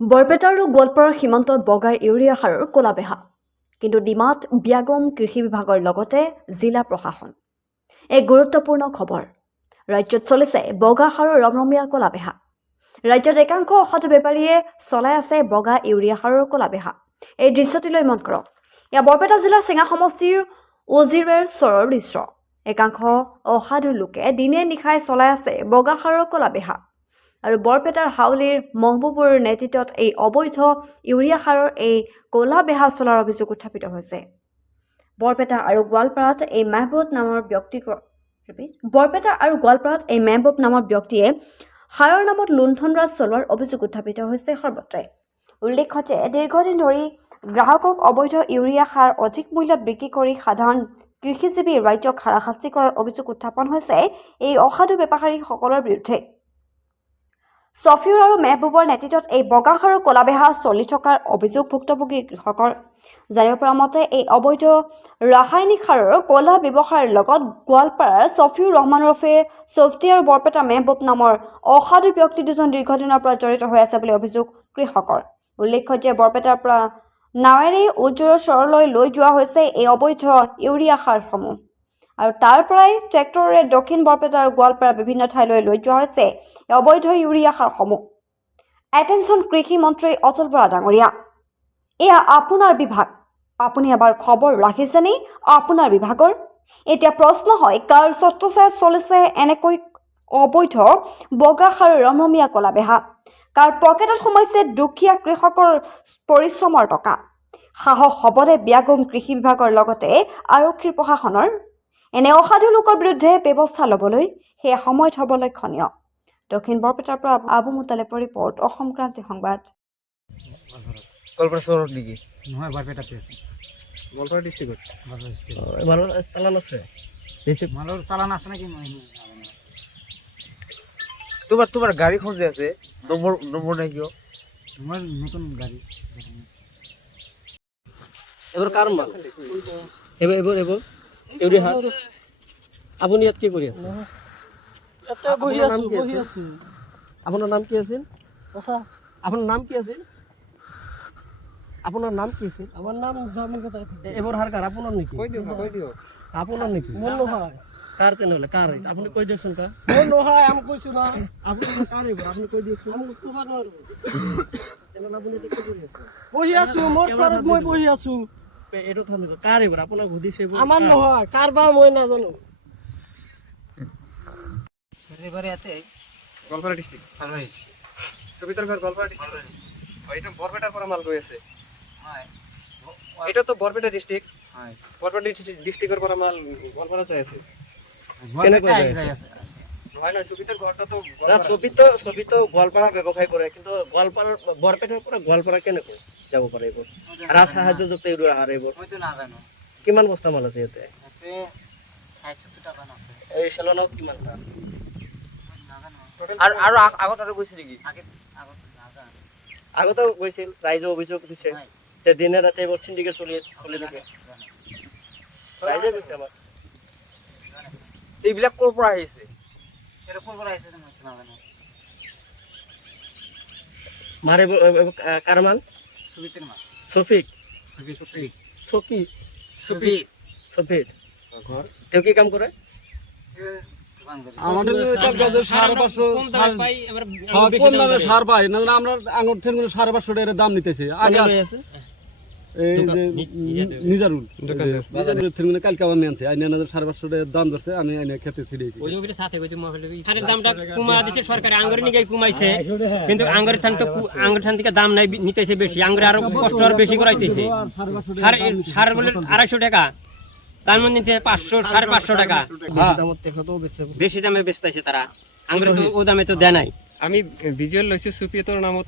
বৰপেটা আৰু গোৱালপাৰাৰ সীমান্তত বগাই ইউৰিয়া সাৰৰ কলাবেহা কিন্তু ডিমাত ব্যাগম কৃষি বিভাগৰ লগতে জিলা প্ৰশাসন এক গুৰুত্বপূৰ্ণ খবৰ ৰাজ্যত চলিছে বগা সাৰৰ ৰমৰমীয়া কলাবেহা ৰাজ্যত একাংশ অসাধু বেপাৰীয়ে চলাই আছে বগা ইউৰিয়া সাৰৰ কলাবেহা এই দৃশ্যটিলৈ মন কৰক ইয়া বৰপেটা জিলাৰ চিঙা সমষ্টিৰ উজিৰেৰ চৰৰ দৃশ্য একাংশ অসাধু লোকে দিনে নিশাই চলাই আছে বগা সাৰৰ কলাবেহা আৰু বৰপেটাৰ হাউলিৰ মহবুবৰ নেতৃত্বত এই অবৈধ ইউৰিয়া সাৰৰ এই কলা বেহা চলাৰ অভিযোগ উত্থাপিত হৈছে বৰপেটা আৰু গোৱালপাৰাত এই মেহবুব নামৰ ব্যক্তিয়ে সাৰৰ নামত লুণ্ঠনৰাজ চলোৱাৰ অভিযোগ উত্থাপিত হৈছে সৰ্বত্ৰে উল্লেখ্য যে দীৰ্ঘদিন ধৰি গ্ৰাহকক অবৈধ ইউৰিয়া সাৰ অধিক মূল্যত বিক্ৰী কৰি সাধাৰণ কৃষিজীৱী ৰাইজক হাৰাশাস্তি কৰাৰ অভিযোগ উত্থাপন হৈছে এই অসাধু বেপাৰীসকলৰ বিৰুদ্ধে ছফিউৰ আৰু মেহবুবৰ নেতৃত্বত এই বগা সাৰৰ কলাবেহা চলি থকাৰ অভিযোগ ভুক্তভোগী কৃষকৰ জানিব পৰা মতে এই অবৈধ ৰাসায়নিক সাৰৰ কলা ব্যৱহাৰৰ লগত গোৱালপাৰাৰ ছফিউৰ ৰহমান ওৰফে ছফটি আৰু বৰপেটা মেহবুব নামৰ অসাধু ব্যক্তি দুজন দীৰ্ঘদিনৰ পৰা জড়িত হৈ আছে বুলি অভিযোগ কৃষকৰ উল্লেখ্য যে বৰপেটাৰ পৰা নাৱেৰে উজৰৰ চৰলৈ লৈ যোৱা হৈছে এই অবৈধ ইউৰিয়া সাৰসমূহ আৰু তাৰ পৰাই ট্ৰেক্টৰেৰে দক্ষিণ বৰপেটা আৰু গোৱালপাৰা বিভিন্ন ঠাইলৈ লৈ যোৱা হৈছে এই অবৈধ ইউৰিয়া সাৰসমূহ এটেনশ্যন কৃষি মন্ত্ৰী অতুল বৰা ডাঙৰীয়া এয়া আপোনাৰ বিভাগ আপুনি এবাৰ খবৰ ৰাখিছেনে আপোনাৰ বিভাগৰ এতিয়া প্ৰশ্ন হয় কাৰ ছত্ৰছায়াত চলিছে এনেকৈ অবৈধ বগা সাৰৰ ৰমৰমীয়া কলাবেহা কাৰ পকেটত সোমাইছে দুখীয়া কৃষকৰ পৰিশ্ৰমৰ টকা সাহস হ'বনে ব্যাগম কৃষি বিভাগৰ লগতে আৰক্ষীৰ প্ৰশাসনৰ এনে অসাধু লোকৰ বিৰুদ্ধে ব্যৱস্থা ল'বলৈ সেয়া সময়ত হ'ব লক্ষণীয় দক্ষিণ বৰপেটাৰ পৰা আবু মুতালেবৰ ৰিপৰ্ট অসম ক্ৰান্তি সংবাদ গোৱালপাৰা চহৰত নেকি নহয় বৰপেটাতে আছে গোৱালপাৰা ডিষ্ট্ৰিক্টত মালৰ চালান আছে মালৰ চালান আছে নেকি তোমাৰ গাড়ীখন যে আছে নম্বৰ নাই কিয় তোমাৰ নতুন গাড়ী এবাৰ কাৰ মাল এবাৰ ইউৰিয়া সাৰ আপুনি ইয়াত কি কৰি আছে বহি আছো আপোনাৰ নাম কি আছিল আচ্ছা আপোনাৰ নাম কি আছিল আপোনাৰ নাম কি আছিল আমাৰ নাম জামিল কথা এবাৰ সাৰ কাৰ আপোনাৰ নেকি কৈ দিয়ক আপোনাৰ নেকি মন নহয় কাৰ তেনেহ'লে কাৰ আপুনি কৈ দিয়কচোন কাৰ মন নহয় আমি কৈছো না আপুনি কাৰ এইবাৰ আপুনি কৈ দিয়কচোন আমি ক'ব নোৱাৰো তেনেহ'লে আপুনি এতিয়া কি কৰি আছে বহি আছো মোৰ ঘৰত মই বহি আছো এইটো থামিব কাৰ এইবাৰ আপোনাক সুধিছে এইবোৰ আমাৰ নহয় কাৰবা মই নাজানো গোৱালপাৰা ডিষ্ট্ৰিক্ট সুবিধাৰ ঘৰ গোৱালপাৰা ডিষ্ট্ৰিক্ট এইটো বৰপেটাৰ পৰা মাল গৈ আছে এইটো তো বৰপেটা ডিষ্ট্ৰিক্ট বৰপেটা ডিষ্ট্ৰিক্টৰ পৰা মাল গোৱালপাৰা যাই আছে কেনেকৈ যাই আছে নহয় নহয় সুবিধাৰ ঘৰটো তো ছবিতো গোৱালপাৰা ব্যৱসায় কৰে কিন্তু গোৱালপাৰাৰ বৰপেটাৰ পৰা গোৱালপাৰা কেনেকৈ যাব পাৰে এইবোৰ ৰাজসাহায্যযুক্ত ইউৰিয়া সাৰ এইবোৰ মইতো নাজানো কিমান বস্তা মাল আছে ইয়াতে ইয়াতে 60-70 টাকা আছে এই চেলনত কিমান দাম নাজানো আৰু আগত আৰু গৈছে নেকি আগত নাজানো আগতেও গৈছিল ৰাইজে অভিযোগ দিছে যে দিনে ৰাতি এইবোৰ চিণ্ডিকেট চলি থাকে ৰাইজে কৈছে আমাক এইবিলাক ক'ৰ পৰা আহিছে এটা কোন পৰা আহিছে মইতো নাজানো মাৰে কাৰ মাল সুবিতেৰ মা ছফিক সুবি ছফিক তেওঁ কি কাম কৰে আমাদের কোন দামে সার পাই না আমরা আঙুর থেকে 550 টাকা দাম নিতেছে আগে আছে এই যে নিজারুল থেকে কালকে আমি আনছি আইনে 550 টাকা দাম ধরছে আমি আইনে খেতে ছিড়েছি ওই যে সাথে ওই যে সারের দামটা কমা দিছে সরকার আঙ্গুর নিগাই কমাইছে কিন্তু আঙ্গুরের থান থেকে দাম নাই নিতেছে বেশি আঙ্গুর আরো কষ্ট আর বেশি করাইতেছে সার বলে 250 টাকা তার মধ্যে নিচ্ছে 500 550 টাকা বেশি দামে বেচতেছে তারা আঙ্গুর তো ও দামে তো দেয় নাই আমি ভিজুয়াল লইছি সুপিয়তর নামত